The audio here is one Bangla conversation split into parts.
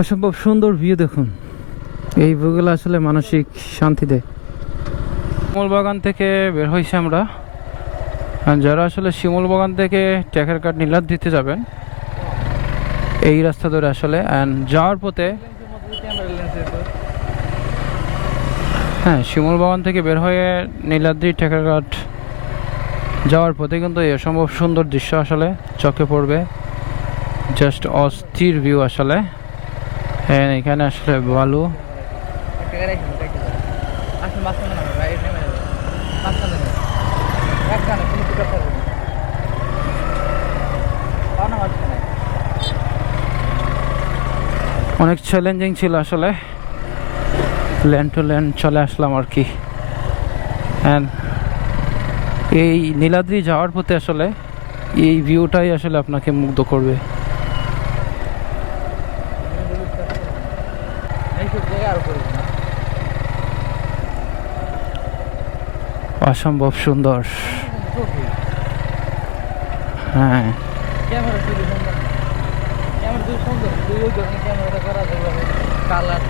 অসম্ভব সুন্দর ভিউ দেখুন। এই ভিউগুলো আসলে মানসিক শান্তি দেয়। শিমুল বাগান থেকে বের হয়েছি আমরা। যারা আসলে শিমুল বাগান থেকে ট্যাকের কাঠ নীলাদ দিতে যাবেন, এই রাস্তা ধরে আসলে অ্যান্ড যাওয়ার পথে হ্যাঁ শিমুল বাগান থেকে বের হয়ে নীলাদ্রি ঠেকারঘাট যাওয়ার পথে কিন্তু এই অসম্ভব সুন্দর দৃশ্য আসলে চোখে পড়বে। জাস্ট অস্থির ভিউ আসলে। হ্যাঁ এখানে আসলে বালু। অনেক চ্যালেঞ্জিং ছিল আসলে। ল্যান্ড টু ল্যান্ড চলে আসলাম আর কি। এই নীলাদ্রি যাওয়ার পথে আসলে এই ভিউটাই আসলে আপনাকে মুগ্ধ করবে। করা যাবে কালার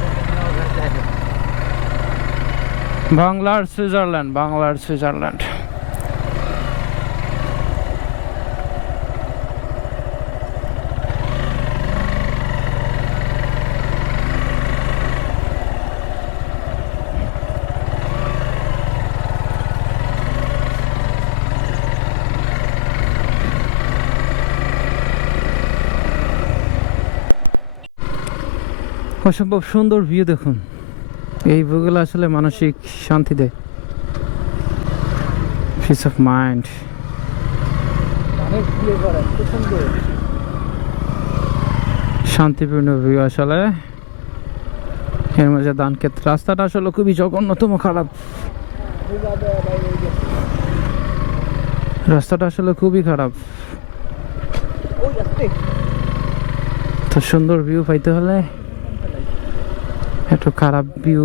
বাংলার সুইজারল্যান্ড বাংলার সুইজারল্যান্ড। অসম্ভব সুন্দর ভিউ দেখুন। এই ভিউগুলো আসলে মানসিক শান্তি দেয়। পিস অফ মাইন্ড শান্তিপূর্ণ ভিউ আসলে। এর মাঝে ধান ক্ষেত রাস্তাটা আসলে খুবই জঘন্যতম খারাপ। রাস্তাটা আসলে খুবই খারাপ। তো সুন্দর ভিউ পাইতে হলে একটু খারাপ ভিউ